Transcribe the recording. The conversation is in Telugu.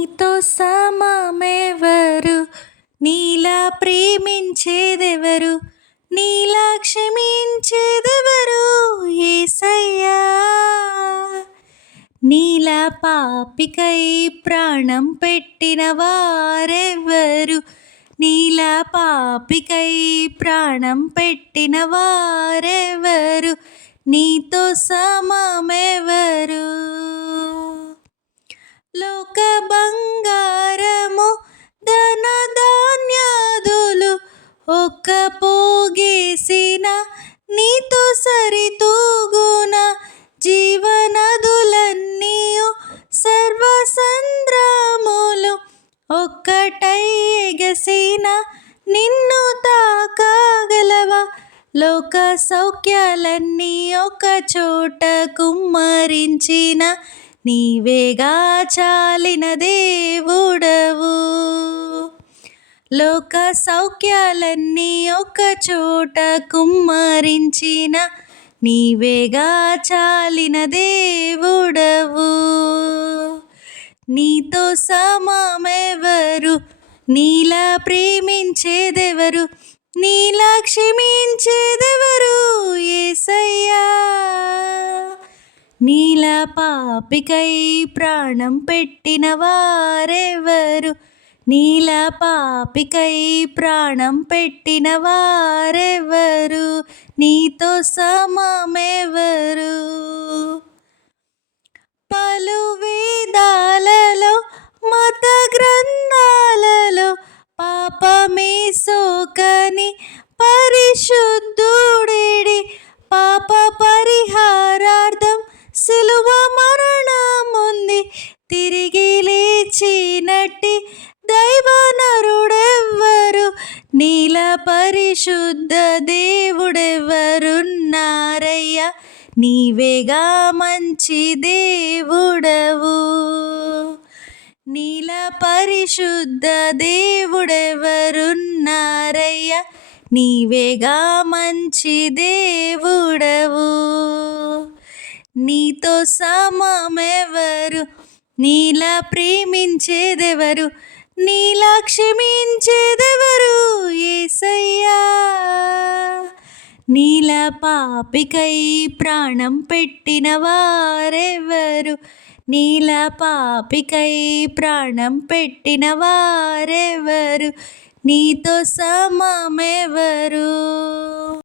నీతో సమమెవరు, నీలా ప్రేమించేదెవరు, నీలా క్షమించేదెవరు యేసయ్యా. నీలా పాపికై ప్రాణం పెట్టిన వారెవ్వరు, నీలా పాపికై ప్రాణం పెట్టిన వారెవ్వరు, నీతో సమమెవరు. లోక బంగారము ధన ధాన్యాదులు ఒక్క పోగేసిన నీతో సరితూగున. జీవనదులన్నీయు సర్వసంద్రములు ఒక్కటై ఎగసిన నిన్ను తాకగలవా. లోక సౌఖ్యాలన్నీ ఒక చోట కుమ్మరించిన నీవేగా చాలిన దేవుడవు. లోక సౌఖ్యాలన్నీ ఒక చోట కుమ్మరించిన నీవేగా చాలిన దేవుడవు. నీతో సమమెవరు, నీలా ప్రేమించేదెవరు, నీలా క్షమించేదెవరు యేసయ్యా. నీలా పాపికై ప్రాణం పెట్టిన వారెవ్వరు, నీలా పాపికై ప్రాణం పెట్టిన వారెవ్వరు, నీతో సమమెవరు. పలు వేదాలలో మత గ్రంథాలలో పాపమే సోకని పరిశుద్ధుడేడి. పాప పరిహారార్థం సిలువ మరణముంది, తిరిగి లేచినట్టి దైవనరుడెవ్వరు. నీలా పరిశుద్ధ దేవుడెవ్వరున్నారయ్యా, నీవేగా మంచి దేవుడవు. నీలా పరిశుద్ధ దేవుడెవ్వరున్నారయ్యా, నీవేగా మంచి దేవుడవు. నీతో సమమెవరు, నీలా ప్రేమించేదెవరు, నీలా క్షమించేదెవరు యేసయ్యా. నీలా పాపికై ప్రాణం పెట్టిన వారెవ్వరు, నీలా పాపికై ప్రాణం పెట్టిన వారెవ్వరు, నీతో సమమెవరు.